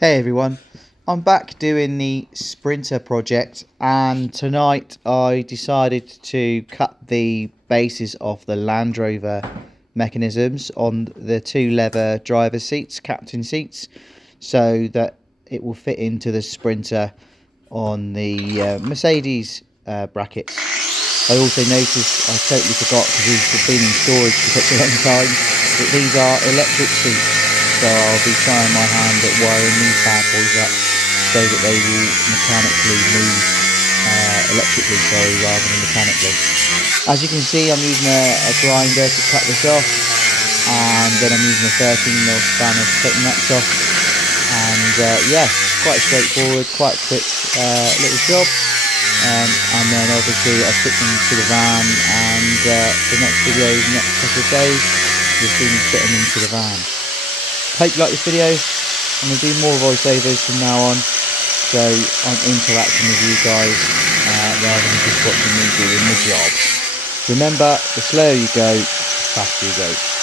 Hey everyone, I'm back doing the Sprinter project, and tonight I decided to cut the bases of the Land Rover mechanisms on the two leather driver seats, captain seats, so that it will fit into the Sprinter on the Mercedes brackets. I also noticed, I totally forgot because these have been in storage for such a long time, that these are electric seats. So I'll be trying my hand at wiring these bad boys up so that they will electrically, rather than mechanically. As you can see, I'm using a grinder to cut this off, and then I'm using a 13mm spanner to take the nuts off. And yeah, quite straightforward, quite quick little job. And then obviously I took them to the van, and the next video, the next couple of days, you'll see me fit them into the van. Hope you like this video. I'm going to do more voiceovers from now on, so I'm interacting with you guys rather than just watching me doing the job. Remember, the slower you go, the faster you go.